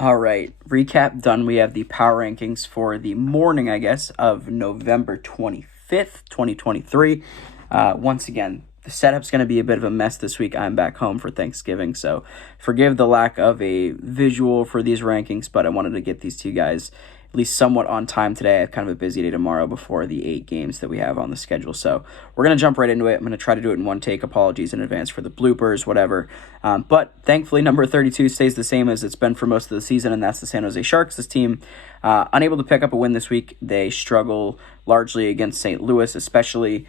All right, recap done. We have the power rankings for the morning, I guess, of November 25th, 2023. Once again, the setup's going to be a bit of a mess this week. I'm back home for Thanksgiving, so forgive the lack of a visual for these rankings, but I wanted to get these to you guys at least somewhat on time today. I have kind of a busy day tomorrow before the 8 games that we have on the schedule. So we're going to jump right into it. I'm going to try to do it in one take. Apologies in advance for the bloopers, whatever. But thankfully, number 32 stays the same as it's been for most of the season, and that's the San Jose Sharks. This team, unable to pick up a win this week. They struggle largely against St. Louis, especially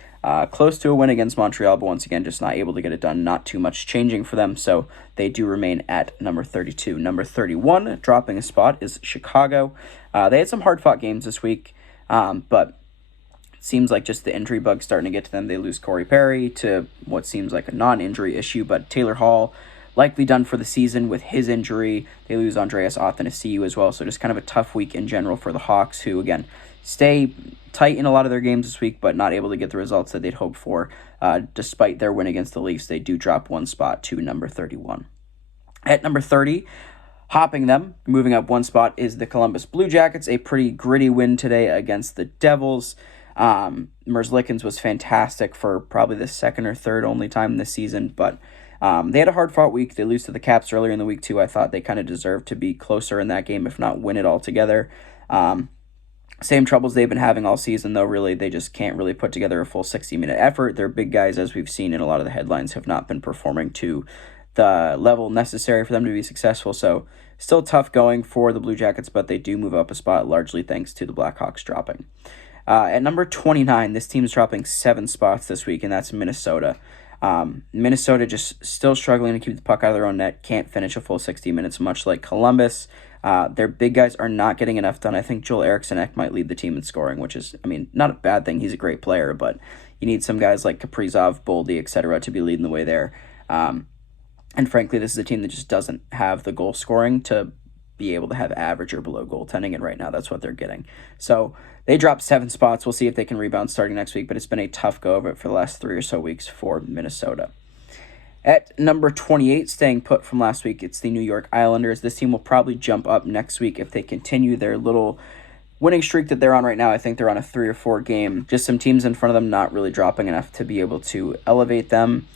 close to a win against Montreal, but once again, just not able to get it done. Not too much changing for them, so they do remain at number 32. Number 31, dropping a spot, is Chicago. They had some hard-fought games this week, but seems like just the injury bug starting to get to them. They lose Corey Perry to what seems like a non-injury issue, but Taylor Hall likely done for the season with his injury. They lose Andreas Athanasiou as well, so just kind of a tough week in general for the Hawks, who, again, stay tight in a lot of their games this week, but not able to get the results that they'd hoped for. Despite their win against the Leafs, they do drop one spot to number 31. At number 30, hopping them, moving up one spot, is the Columbus Blue Jackets. A pretty gritty win today against the Devils. Merzlikins was fantastic for probably the second or third only time this season, but they had a hard-fought week. They lose to the Caps earlier in the week, too. I thought they kind of deserved to be closer in that game, if not win it altogether. Same troubles they've been having all season, though, really. They just can't really put together a full 60-minute effort. Their big guys, as we've seen in a lot of the headlines, have not been performing to the level necessary for them to be successful. So still tough going for the Blue Jackets, but they do move up a spot, largely thanks to the Blackhawks dropping. At number 29, this team's dropping 7 spots this week, and that's Minnesota. Minnesota just still struggling to keep the puck out of their own net, can't finish a full 60 minutes, much like Columbus. Their big guys are not getting enough done. I think Joel Eriksson might lead the team in scoring, which is, not a bad thing. He's a great player, but you need some guys like Kaprizov, Boldy, etc. to be leading the way there. And frankly, this is a team that just doesn't have the goal scoring to be able to have average or below goaltending, and right now that's what they're getting. So they dropped 7 spots. We'll see if they can rebound starting next week, but it's been a tough go of it for the last 3 or so weeks for Minnesota. At number 28, staying put from last week, it's the New York Islanders. This team will probably jump up next week if they continue their little winning streak that they're on right now. I think they're on a 3 or 4 game. Just some teams in front of them not really dropping enough to be able to elevate them.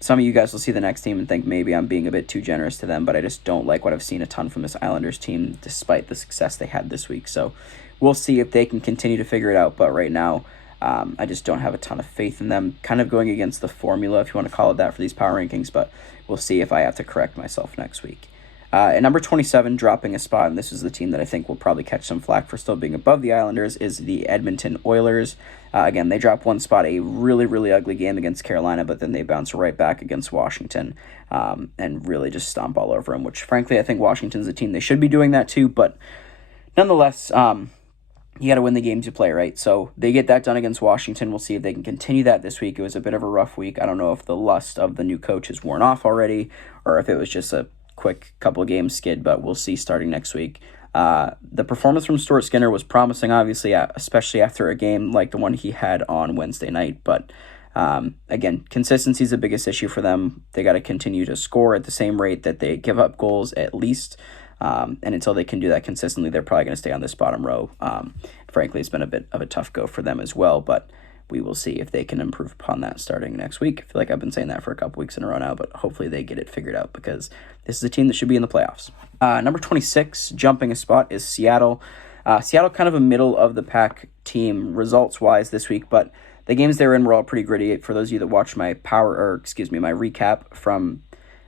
Some of you guys will see the next team and think maybe I'm being a bit too generous to them, but I just don't like what I've seen a ton from this Islanders team despite the success they had this week. So we'll see if they can continue to figure it out, but right now I just don't have a ton of faith in them. Kind of going against the formula, if you want to call it that, for these power rankings, but we'll see if I have to correct myself next week. At number 27, dropping a spot, and this is the team that I think will probably catch some flack for still being above the Islanders, is the Edmonton Oilers. Again, they drop one spot, a really, really ugly game against Carolina, but then they bounce right back against Washington and really just stomp all over them, which frankly I think Washington's a team they should be doing that too, but nonetheless, you got to win the games you play, right? So they get that done against Washington. We'll see if they can continue that this week. It was a bit of a rough week. I don't know if the lust of the new coach is worn off already or if it was just a quick couple of games skid, but we'll see starting next week. The performance from Stuart Skinner was promising, obviously, especially after a game like the one he had on Wednesday night. But again, consistency is the biggest issue for them. They got to continue to score at the same rate that they give up goals at least. And until they can do that consistently, they're probably going to stay on this bottom row. Frankly, it's been a bit of a tough go for them as well, but we will see if they can improve upon that starting next week. I feel like I've been saying that for a couple weeks in a row now, but hopefully they get it figured out because this is a team that should be in the playoffs. Number 26, jumping a spot, is Seattle. Seattle kind of a middle-of-the-pack team results-wise this week, but the games they're in were all pretty gritty. For those of you that watched my recap from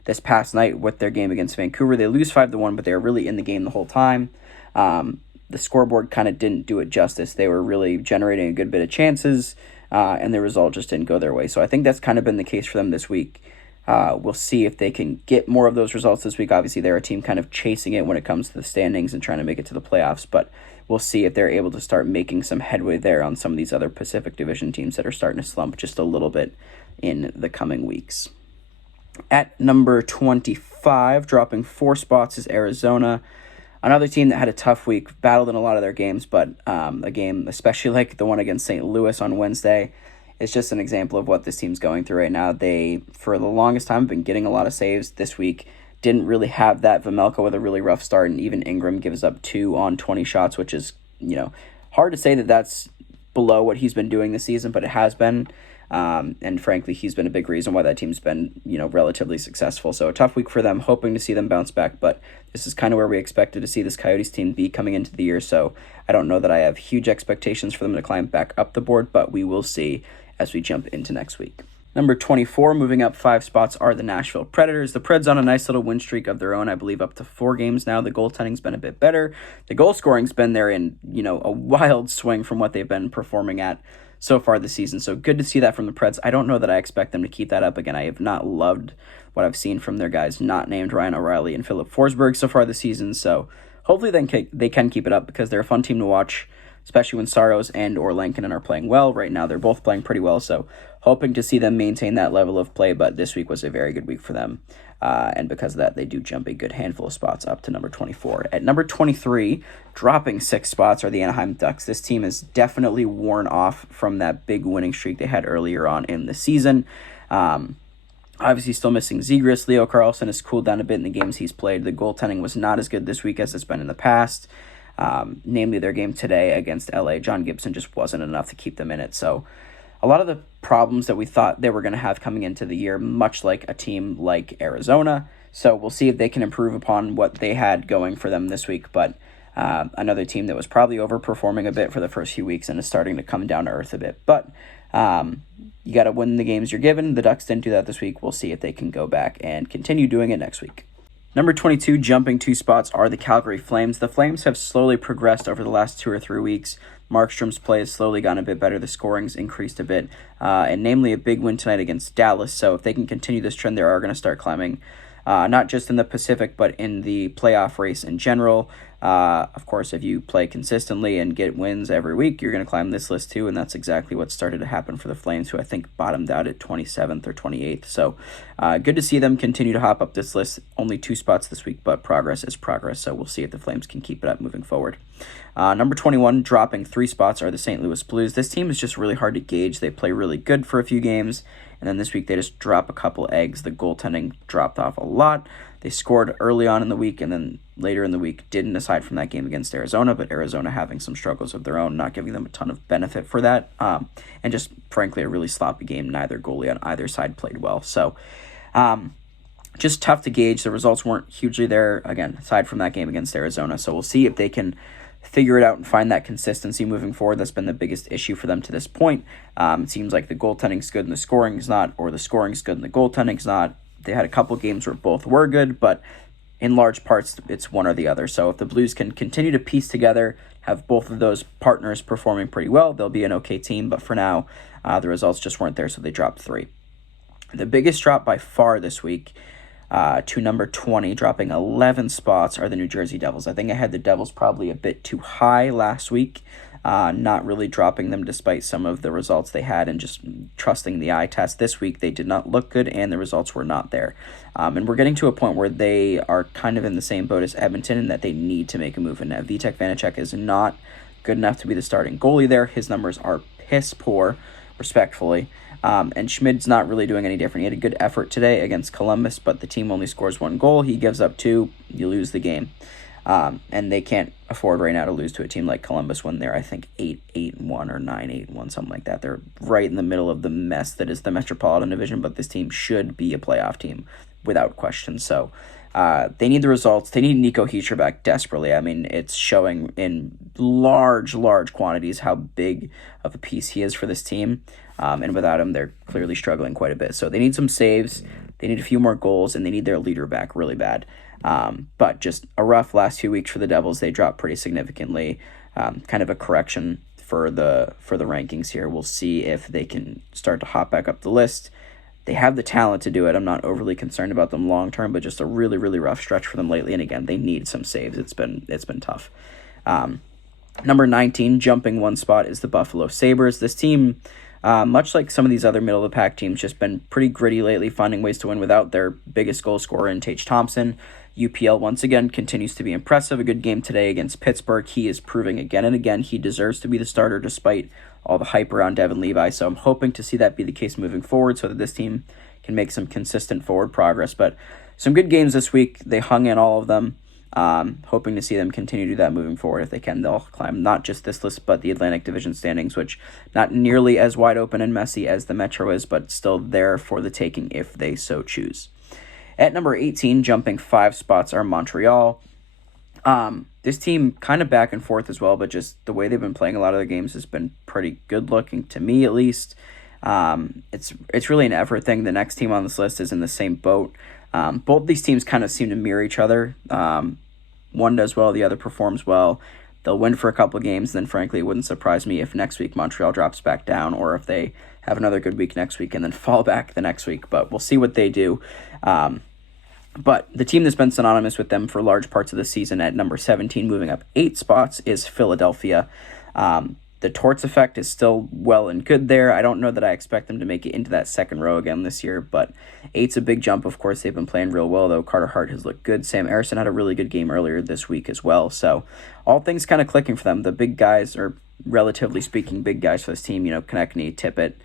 this past night with their game against Vancouver, they lose 5-1, but they were really in the game the whole time. The scoreboard kind of didn't do it justice. They were really generating a good bit of chances, and the result just didn't go their way. So I think that's kind of been the case for them this week. We'll see if they can get more of those results this week. Obviously, they're a team kind of chasing it when it comes to the standings and trying to make it to the playoffs, but we'll see if they're able to start making some headway there on some of these other Pacific Division teams that are starting to slump just a little bit in the coming weeks. At number 25, dropping 4 spots, is Arizona. Another team that had a tough week, battled in a lot of their games, but a game, especially like the one against St. Louis on Wednesday, is just an example of what this team's going through right now. They, for the longest time, have been getting a lot of saves. This week, didn't really have that. Vejmelka with a really rough start, and even Ingram gives up 2 on 20 shots, which is, hard to say that that's below what he's been doing this season, but it has been. And frankly, he's been a big reason why that team's been, relatively successful. So a tough week for them, hoping to see them bounce back, but this is kind of where we expected to see this Coyotes team be coming into the year. So I don't know that I have huge expectations for them to climb back up the board, but we will see as we jump into next week. Number 24, moving up 5 spots, are the Nashville Predators. The Preds on a nice little win streak of their own, I believe up to 4 games now. The goaltending's been a bit better. The goal scoring's been there in, a wild swing from what they've been performing at so far this season. So good to see that from the Preds. I don't know that I expect them to keep that up again. I have not loved what I've seen from their guys not named Ryan O'Reilly and Philip Forsberg so far this season. So hopefully they can keep it up, because they're a fun team to watch, especially when Saros and or Lankinen are playing well. Right now, they're both playing pretty well, so hoping to see them maintain that level of play, but this week was a very good week for them, and because of that, they do jump a good handful of spots up to number 24. At number 23, dropping 6 spots, are the Anaheim Ducks. This team is definitely worn off from that big winning streak they had earlier on in the season. Obviously still missing Zegras. Leo Carlsson has cooled down a bit in the games he's played. The goaltending was not as good this week as it's been in the past. Namely their game today against LA. John Gibson just wasn't enough to keep them in it. So a lot of the problems that we thought they were going to have coming into the year, much like a team like Arizona. So we'll see if they can improve upon what they had going for them this week. But another team that was probably overperforming a bit for the first few weeks and is starting to come down to earth a bit. But you got to win the games you're given. The Ducks didn't do that this week. We'll see if they can go back and continue doing it next week. Number 22, jumping 2 spots, are the Calgary Flames. The Flames have slowly progressed over the last 2 or 3 weeks. Markstrom's play has slowly gotten a bit better. The scoring's increased a bit, and namely a big win tonight against Dallas. So if they can continue this trend, they are going to start climbing, not just in the Pacific, but in the playoff race in general. Of course, if you play consistently and get wins every week, you're going to climb this list too, and that's exactly what started to happen for the Flames, who I think bottomed out at 27th or 28th. So good to see them continue to hop up this list. Only 2 spots this week, but progress is progress, so we'll see if the Flames can keep it up moving forward. Number 21, dropping 3 spots, are the St. Louis Blues. This team is just really hard to gauge. They play really good for a few games, and then this week they just drop a couple eggs. The goaltending dropped off a lot. They scored early on in the week, and then later in the week didn't, aside from that game against Arizona, but Arizona having some struggles of their own, not giving them a ton of benefit for that, and just, frankly, a really sloppy game. Neither goalie on either side played well. So just tough to gauge. The results weren't hugely there, again, aside from that game against Arizona. So we'll see if they can figure it out and find that consistency moving forward. That's been the biggest issue for them to this point. It seems like the goaltending's good and the scoring's not, or the scoring's good and the goaltending's not. They had a couple games where both were good, but in large parts, it's one or the other. So if the Blues can continue to piece together, have both of those partners performing pretty well, they'll be an okay team. But for now, the results just weren't there, so they dropped 3. The biggest drop by far this week, to number 20, dropping 11 spots, are the New Jersey Devils. I think I had the Devils probably a bit too high last week, not really dropping them despite some of the results they had and just trusting the eye test. This week they did not look good and the results were not there. And we're getting to a point where they are kind of in the same boat as Edmonton in that they need to make a move. And Vitek Vanacek is not good enough to be the starting goalie there. His numbers are piss poor, respectfully. And Schmid's not really doing any different. He had a good effort today against Columbus, but the team only scores 1 goal. He gives up 2. You lose the game. And they can't afford right now to lose to a team like Columbus when they're, I think, 8-8-1 or 9-8-1, something like that. They're right in the middle of the mess that is the Metropolitan Division, but this team should be a playoff team without question. So they need the results. They need Nico Hischier back desperately. I mean, it's showing in large quantities how big of a piece he is for this team. And without him, they're clearly struggling quite a bit. So they need some saves, they need a few more goals, and they need their leader back really bad. But just a rough last few weeks for the Devils. They dropped pretty significantly. Kind of a correction for the rankings here. We'll see if they can start to hop back up the list. They have the talent to do it. I'm not overly concerned about them long term, but just a really rough stretch for them lately. And again, they need some saves. It's been tough. Number 19, jumping 1 spot, is the Buffalo Sabres. This team, much like some of these other middle-of-the-pack teams, just been pretty gritty lately, finding ways to win without their biggest goal scorer in Tage Thompson. UPL, once again, continues to be impressive. A good game today against Pittsburgh. He is proving again and again he deserves to be the starter despite all the hype around Devin Levi. So I'm hoping to see that be the case moving forward so that this team can make some consistent forward progress. But some good games this week. They hung in all of them. Hoping to see them continue to do that moving forward. If they can, they'll climb not just this list, but the Atlantic Division standings, which not nearly as wide open and messy as the Metro is, but still there for the taking if they so choose. At number 18, jumping 5 spots, are Montreal. This team kind of back and forth as well, but just the way they've been playing a lot of their games has been pretty good looking to me, at least. It's really an effort thing. The next team on this list is in the same boat. Both these teams kind of seem to mirror each other. One does well, the other performs well. They'll win for a couple of games, then frankly, it wouldn't surprise me if next week Montreal drops back down, or if they have another good week next week and then fall back the next week. But we'll see what they do. But the team that's been synonymous with them for large parts of the season at number 17, moving up 8 spots, is Philadelphia. The Torts effect is still well and good there. I don't know that I expect them to make it into that second row again this year, but 8's a big jump. Of course, they've been playing real well, though. Carter Hart has looked good. Sam Ersson had a really good game earlier this week as well. So all things kind of clicking for them. The big guys, or relatively speaking, big guys for this team, Konechny, Tippett,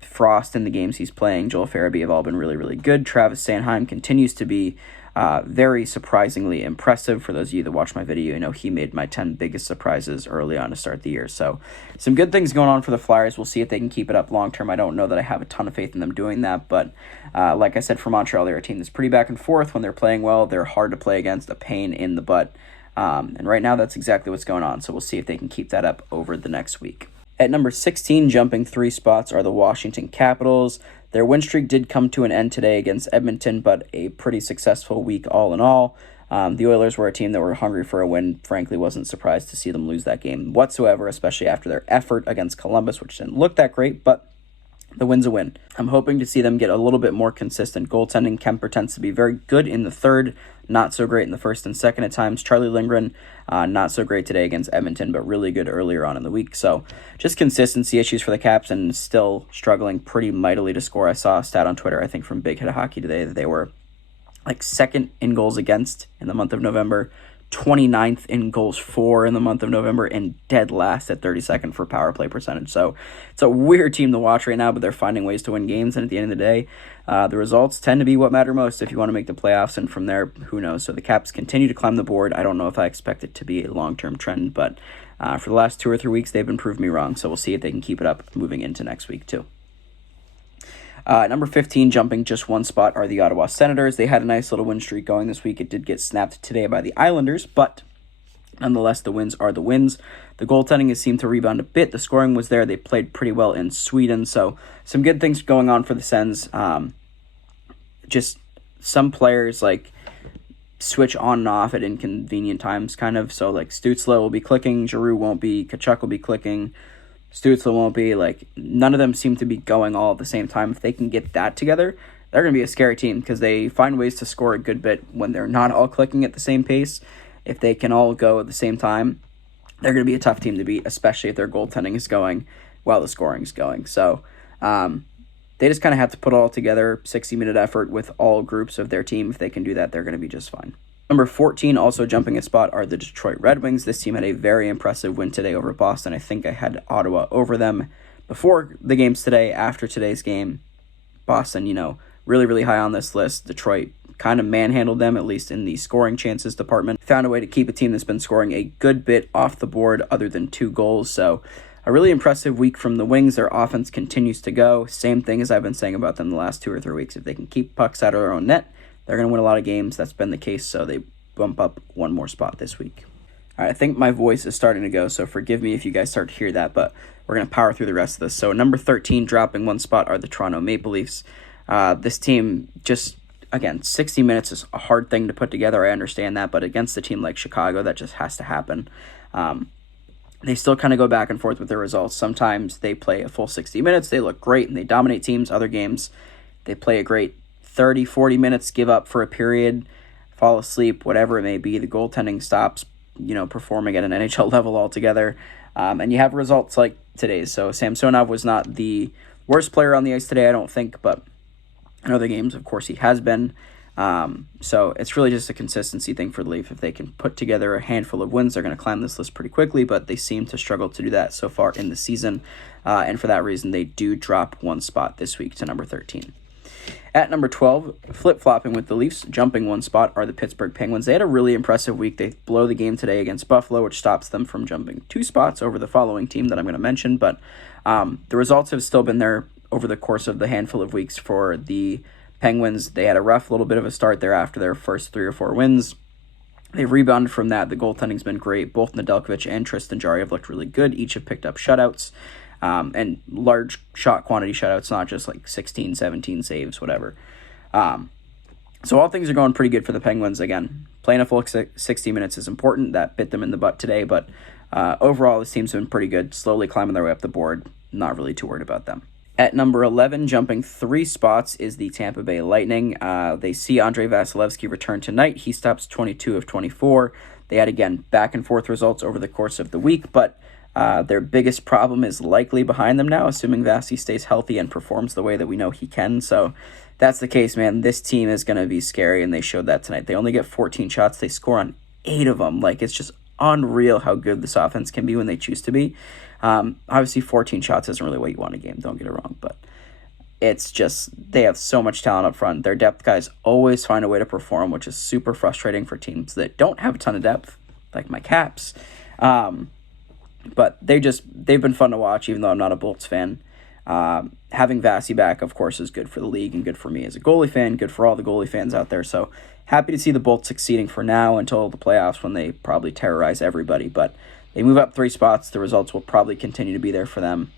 Frost in the games he's playing, Joel Farabee have all been really, really good. Travis Sanheim continues to be very surprisingly impressive. For those of you that watch my video, he made my 10 biggest surprises early on to start the year. So some good things going on for the Flyers. We'll see if they can keep it up long term. I don't know that I have a ton of faith in them doing that, but like I said, for Montreal, they're a team that's pretty back and forth. When they're playing well, they're hard to play against, a pain in the butt. And right now, that's exactly what's going on. So we'll see if they can keep that up over the next week. At number 16, jumping 3 spots, are the Washington Capitals. Their win streak did come to an end today against Edmonton, but a pretty successful week all in all. The Oilers were a team that were hungry for a win. Frankly, wasn't surprised to see them lose that game whatsoever, especially after their effort against Columbus, which didn't look that great, but the win's a win. I'm hoping to see them get a little bit more consistent goaltending. Kemper tends to be very good in the third, not so great in the first and second at times. Charlie Lindgren, not so great today against Edmonton, but really good earlier on in the week. So just consistency issues for the Caps, and still struggling pretty mightily to score. I saw a stat on Twitter, I think from Big Hit Hockey today, that they were second in goals against in the month of November, 29th in goals for in the month of November, and dead last at 32nd for power play percentage. So it's a weird team to watch right now, but they're finding ways to win games, and at the end of the day, the results tend to be what matter most if you want to make the playoffs, and from there, who knows. So the Caps continue to climb the board. I don't know if I expect it to be a long-term trend, but for the last 2 or 3 weeks, they've been proving me wrong, so we'll see if they can keep it up moving into next week too. Number 15, jumping just 1 spot, are the Ottawa Senators. They had a nice little win streak going this week. It did get snapped today by the Islanders, but nonetheless, the wins are the wins. The goaltending has seemed to rebound a bit. The scoring was there. They played pretty well in Sweden, so some good things going on for the Sens. Just some players switch on and off at inconvenient times, kind of. So Stützle will be clicking, Giroux won't be, Tkachuk will be clicking, Stützle won't be. None of them seem to be going all at the same time. If they can get that together, they're going to be a scary team, because they find ways to score a good bit when they're not all clicking at the same pace. If they can all go at the same time, they're going to be a tough team to beat, especially if their goaltending is going while the scoring is going. So they just kind of have to put it all together, 60-minute effort with all groups of their team. If they can do that, they're going to be just fine. Number 14, also jumping a spot, are the Detroit Red Wings. This team had a very impressive win today over Boston. I think I had Ottawa over them before the games today. After today's game, Boston, really, really high on this list. Detroit kind of manhandled them, at least in the scoring chances department. Found a way to keep a team that's been scoring a good bit off the board other than 2 goals. So a really impressive week from the Wings. Their offense continues to go. Same thing as I've been saying about them the last 2 or 3 weeks. If they can keep pucks out of their own net, they're going to win a lot of games. That's been the case, so they bump up 1 more spot this week. All right, I think my voice is starting to go, so forgive me if you guys start to hear that, but we're going to power through the rest of this. So number 13, dropping 1 spot, are the Toronto Maple Leafs. This team just, again, 60 minutes is a hard thing to put together. I understand that, but against a team like Chicago, that just has to happen. They still kind of go back and forth with their results. Sometimes they play a full 60 minutes, they look great, and they dominate teams. Other games, they play a great 30, 40 minutes, give up for a period, fall asleep, whatever it may be. The goaltending stops, performing at an NHL level altogether. And you have results like today's. So Samsonov was not the worst player on the ice today, I don't think, but in other games, of course, he has been. So it's really just a consistency thing for the Leaf. If they can put together a handful of wins, they're going to climb this list pretty quickly, but they seem to struggle to do that so far in the season. And for that reason, they do drop 1 spot this week to number 13. At number 12, flip-flopping with the Leafs, jumping one spot, are the Pittsburgh Penguins. They had a really impressive week. They blow the game today against Buffalo, which stops them from jumping 2 spots over the following team that I'm going to mention. But the results have still been there over the course of the handful of weeks for the Penguins. They had a rough little bit of a start there after their first 3 or 4 wins. They've rebounded from that. The goaltending's been great. Both Nedeljkovic and Tristan Jarry have looked really good. Each have picked up shutouts. And large shot quantity shutouts, not just like 16, 17 saves, whatever. So all things are going pretty good for the Penguins. Again, playing a full 60 minutes is important. That bit them in the butt today, but overall, this team's been pretty good, slowly climbing their way up the board. Not really too worried about them. At number 11, jumping 3 spots, is the Tampa Bay Lightning. They see Andrei Vasilevsky return tonight. He stops 22 of 24. They had, again, back-and-forth results over the course of the week, but their biggest problem is likely behind them now, assuming Vasi stays healthy and performs the way that we know he can. So if that's the case, man, this team is going to be scary, and they showed that tonight. They only get 14 shots. They score on 8 of them. Like, it's just unreal how good this offense can be when they choose to be. Obviously, 14 shots isn't really what you want in a game, don't get it wrong, but it's just they have so much talent up front. Their depth guys always find a way to perform, which is super frustrating for teams that don't have a ton of depth, like my Caps. But they've been fun to watch, even though I'm not a Bolts fan. Having Vasi back, of course, is good for the league and good for me as a goalie fan, good for all the goalie fans out there. So happy to see the Bolts succeeding for now until the playoffs when they probably terrorize everybody. But they move up 3 spots. The results will probably continue to be there for them.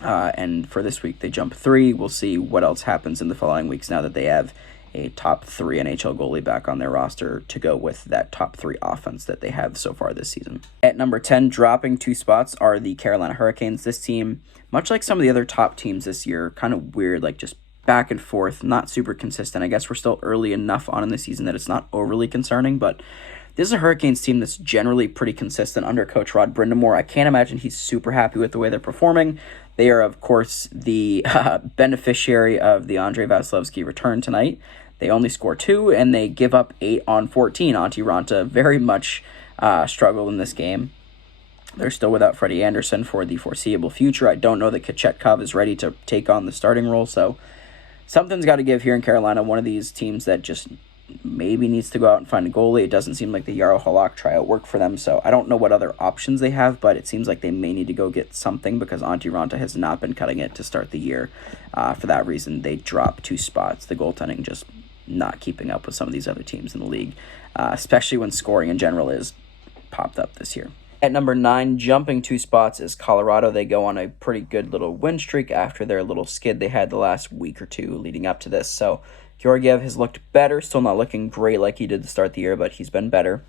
And for this week, they jump 3. We'll see what else happens in the following weeks now that they have a top 3 NHL goalie back on their roster to go with that top 3 offense that they have so far this season. At number 10, dropping 2 spots, are the Carolina Hurricanes. This team, much like some of the other top teams this year, kind of weird, like just back and forth, not super consistent. I guess we're still early enough on in the season that it's not overly concerning, but this is a Hurricanes team that's generally pretty consistent under Coach Rod Brind'Amour. I can't imagine he's super happy with the way they're performing. They are, of course, the beneficiary of the Andrei Vasilevsky return tonight. They only score 2, and they give up 8 on 14. Antti Ranta very much struggled in this game. They're still without Freddie Anderson for the foreseeable future. I don't know that Kochetkov is ready to take on the starting role, so something's got to give here in Carolina. One of these teams that just maybe needs to go out and find a goalie. It doesn't seem like the Jaro Halak tryout worked for them, so I don't know what other options they have, but it seems like they may need to go get something because Antti Ranta has not been cutting it to start the year. For that reason, they drop 2 spots. The goaltending just not keeping up with some of these other teams in the league, especially when scoring in general is popped up this year. At number 9, jumping 2 spots, is Colorado. They go on a pretty good little win streak after their little skid they had the last week or 2 leading up to this. So Georgiev has looked better, still not looking great like he did to start the year, but he's been better.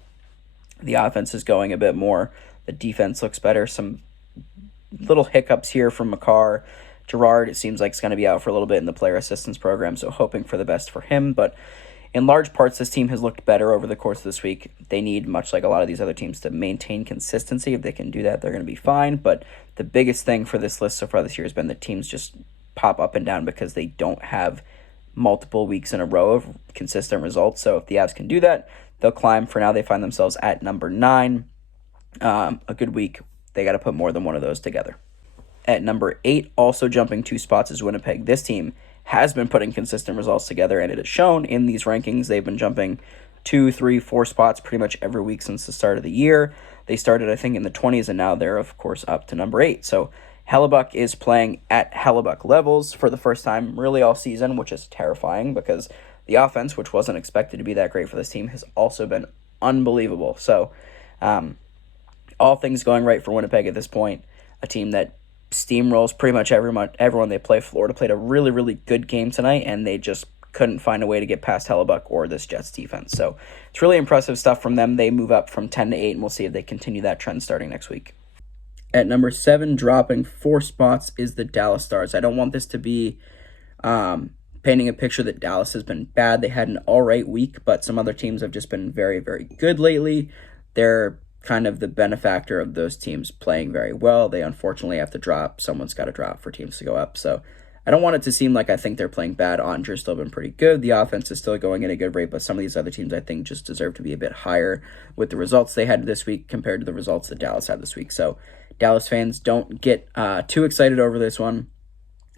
The offense is going a bit more. The defense looks better. Some little hiccups here from Makar. Gerard, it seems like, is going to be out for a little bit in the player assistance program, so hoping for the best for him. But in large parts, this team has looked better over the course of this week. They need, much like a lot of these other teams, to maintain consistency. If they can do that, they're going to be fine. But the biggest thing for this list so far this year has been that teams just pop up and down because they don't have multiple weeks in a row of consistent results. So if the Avs can do that, they'll climb. For now, they find themselves at number 9. A good week. They got to put more than one of those together. At number 8, also jumping 2 spots, is Winnipeg. This team has been putting consistent results together, and it is shown in these rankings. They've been jumping 2, 3, 4 spots pretty much every week since the start of the year. They started, I think, in the 20s, and now they're, of course, up to number 8. So Hellebuck is playing at Hellebuck levels for the first time really all season, which is terrifying because the offense, which wasn't expected to be that great for this team, has also been unbelievable. So all things going right for Winnipeg at this point. A team that steamrolls pretty much everyone they play. Florida played a really, really good game tonight, and they just couldn't find a way to get past Hellebuck or this Jets defense. So it's really impressive stuff from them. They move up from 10 to 8, and we'll see if they continue that trend starting next week. At number 7, dropping 4 spots, is the Dallas Stars. I don't want this to be painting a picture that Dallas has been bad. They had an all right week, but some other teams have just been very, very good lately. They're kind of the benefactor of those teams playing very well. They unfortunately have to drop. Someone's got to drop for teams to go up. So I don't want it to seem like I think they're playing bad. Ottinger's still been pretty good. The offense is still going at a good rate, but some of these other teams I think just deserve to be a bit higher with the results they had this week compared to the results that Dallas had this week. So Dallas fans, don't get too excited over this one.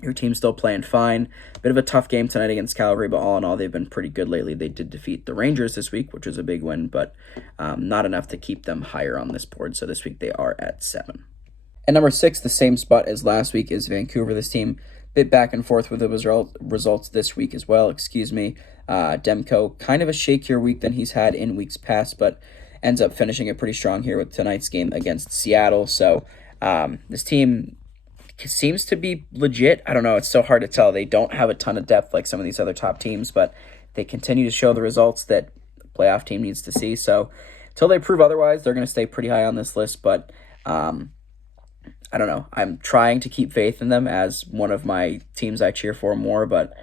Your team's still playing fine. Bit of a tough game tonight against Calgary, but all in all, they've been pretty good lately. They did defeat the Rangers this week, which was a big win, but not enough to keep them higher on this board. So this week they are at 7. At number 6, the same spot as last week, is Vancouver. This team bit back and forth with the results this week as well. Demko, kind of a shakier week than he's had in weeks past, but ends up finishing it pretty strong here with tonight's game against Seattle. So this team seems to be legit. I don't know. It's so hard to tell. They don't have a ton of depth like some of these other top teams, but they continue to show the results that the playoff team needs to see. So until they prove otherwise, they're going to stay pretty high on this list, but I don't know. I'm trying to keep faith in them as one of my teams I cheer for more, but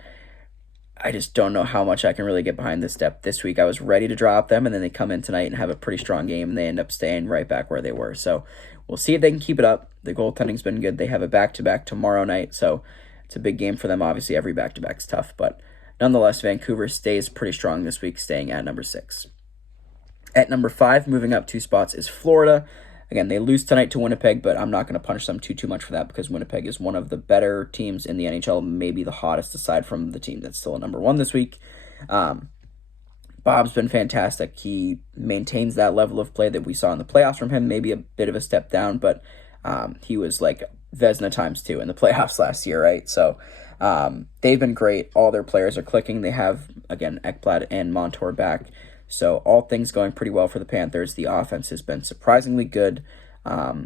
I just don't know how much I can really get behind this step. This week I was ready to drop them, and then they come in tonight and have a pretty strong game, and they end up staying right back where they were. So we'll see if they can keep it up. The goaltending's been good. They have a back-to-back tomorrow night, so it's a big game for them. Obviously, every back-to-back's tough, but nonetheless, Vancouver stays pretty strong this week, staying at number 6. At number 5, moving up 2 spots, is Florida. Again, they lose tonight to Winnipeg, but I'm not going to punish them too much for that because Winnipeg is one of the better teams in the NHL, maybe the hottest aside from the team that's still at number 1 this week. Bob's been fantastic. He maintains that level of play that we saw in the playoffs from him, maybe a bit of a step down, but he was like Vezina times 2 in the playoffs last year, right? So they've been great. All their players are clicking. They have, again, Ekblad and Montour back. So all things going pretty well for the Panthers. The offense has been surprisingly good. I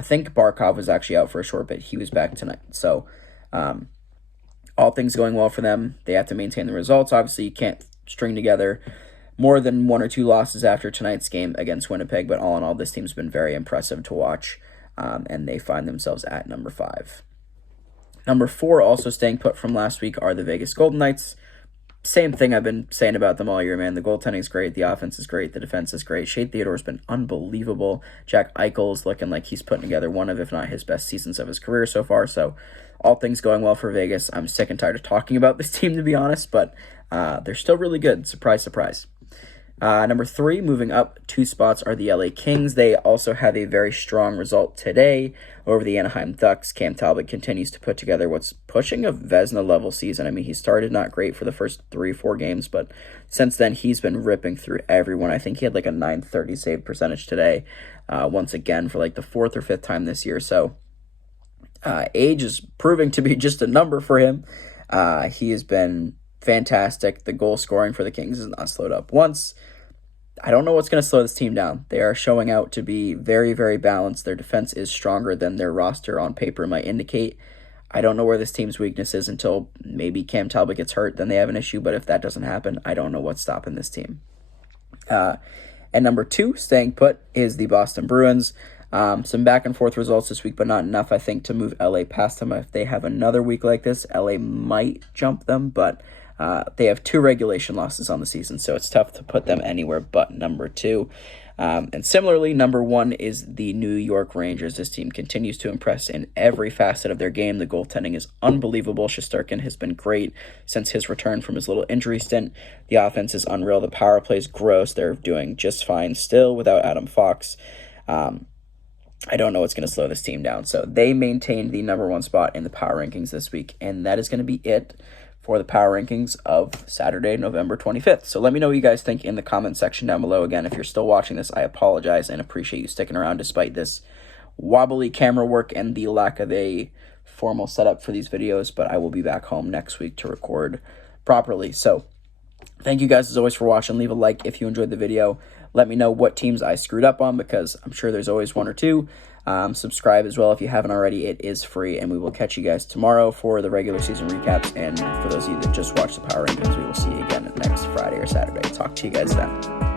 think Barkov was actually out for a short bit. He was back tonight. So all things going well for them. They have to maintain the results. Obviously, you can't string together more than 1 or 2 losses after tonight's game against Winnipeg. But all in all, this team's been very impressive to watch. And they find themselves at number 5. Number 4, also staying put from last week, are the Vegas Golden Knights. Same thing I've been saying about them all year, man. The goaltending is great. The offense is great. The defense is great. Shea Theodore's been unbelievable. Jack Eichel is looking like he's putting together one of, if not his best seasons of his career so far. So all things going well for Vegas. I'm sick and tired of talking about this team, to be honest, but they're still really good. Surprise, surprise. Number 3, moving up 2 spots, are the LA Kings. They also had a very strong result today over the Anaheim Ducks. Cam Talbot continues to put together what's pushing a Vezina-level season. I mean, he started not great for the first 3-4 games, but since then he's been ripping through everyone. I think he had like a .930 save percentage today, once again for like the 4th or 5th time this year. So age is proving to be just a number for him. He has been fantastic. The goal scoring for the Kings has not slowed up once. I don't know what's going to slow this team down. They are showing out to be very, very balanced. Their defense is stronger than their roster on paper might indicate. I don't know where this team's weakness is until maybe Cam Talbot gets hurt. Then they have an issue. But if that doesn't happen, I don't know what's stopping this team. And number 2, staying put, is the Boston Bruins. Some back and forth results this week, but not enough, I think, to move LA past them. If they have another week like this, LA might jump them, but they have 2 regulation losses on the season, so it's tough to put them anywhere but number 2. And similarly, number 1 is the New York Rangers. This team continues to impress in every facet of their game. The goaltending is unbelievable. Shesterkin has been great since his return from his little injury stint. The offense is unreal. The power play is gross. They're doing just fine still without Adam Fox. I don't know what's going to slow this team down. So they maintained the number 1 spot in the power rankings this week, and that is going to be it for the power rankings of Saturday, November 25th. So let me know what you guys think in the comment section down below. Again, if you're still watching this, I apologize and appreciate you sticking around despite this wobbly camera work and the lack of a formal setup for these videos, but I will be back home next week to record properly. So thank you guys as always for watching. Leave a like if you enjoyed the video. Let me know what teams I screwed up on because I'm sure there's always 1 or 2. Subscribe as well if you haven't already. It is free, and we will catch you guys tomorrow for the regular season recaps. And for those of you that just watched the Power Rankings, we will see you again next Friday or Saturday. Talk to you guys then.